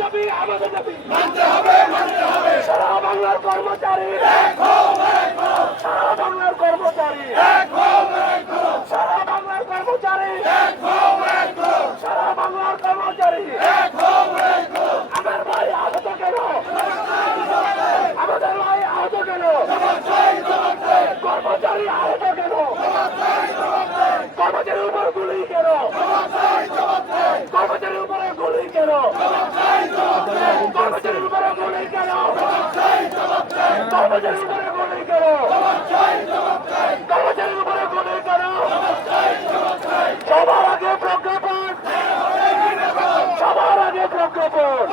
দাবি আমাদের দাবি সারা বাংলার কর্মচারী সারা বাংলার কর্মচারী সারা বাংলার কর্মচারী সারা বাংলার কর্মচারী আমার ভাই আহত কেন আমাদের ভাই আহত কেন কর্মচারী আহত কেন কর্মচারীর উপর গুলি কেন কর্মচারীর উপরে গুলি কেন কর্মচারীর উপরে গুলি কেন কর্মচারীর উপরে গুলি কেন কর্মচারীর উপরে গুলি কেন সবার আগে প্রজ্ঞাপন সবার আগে প্রজ্ঞাপন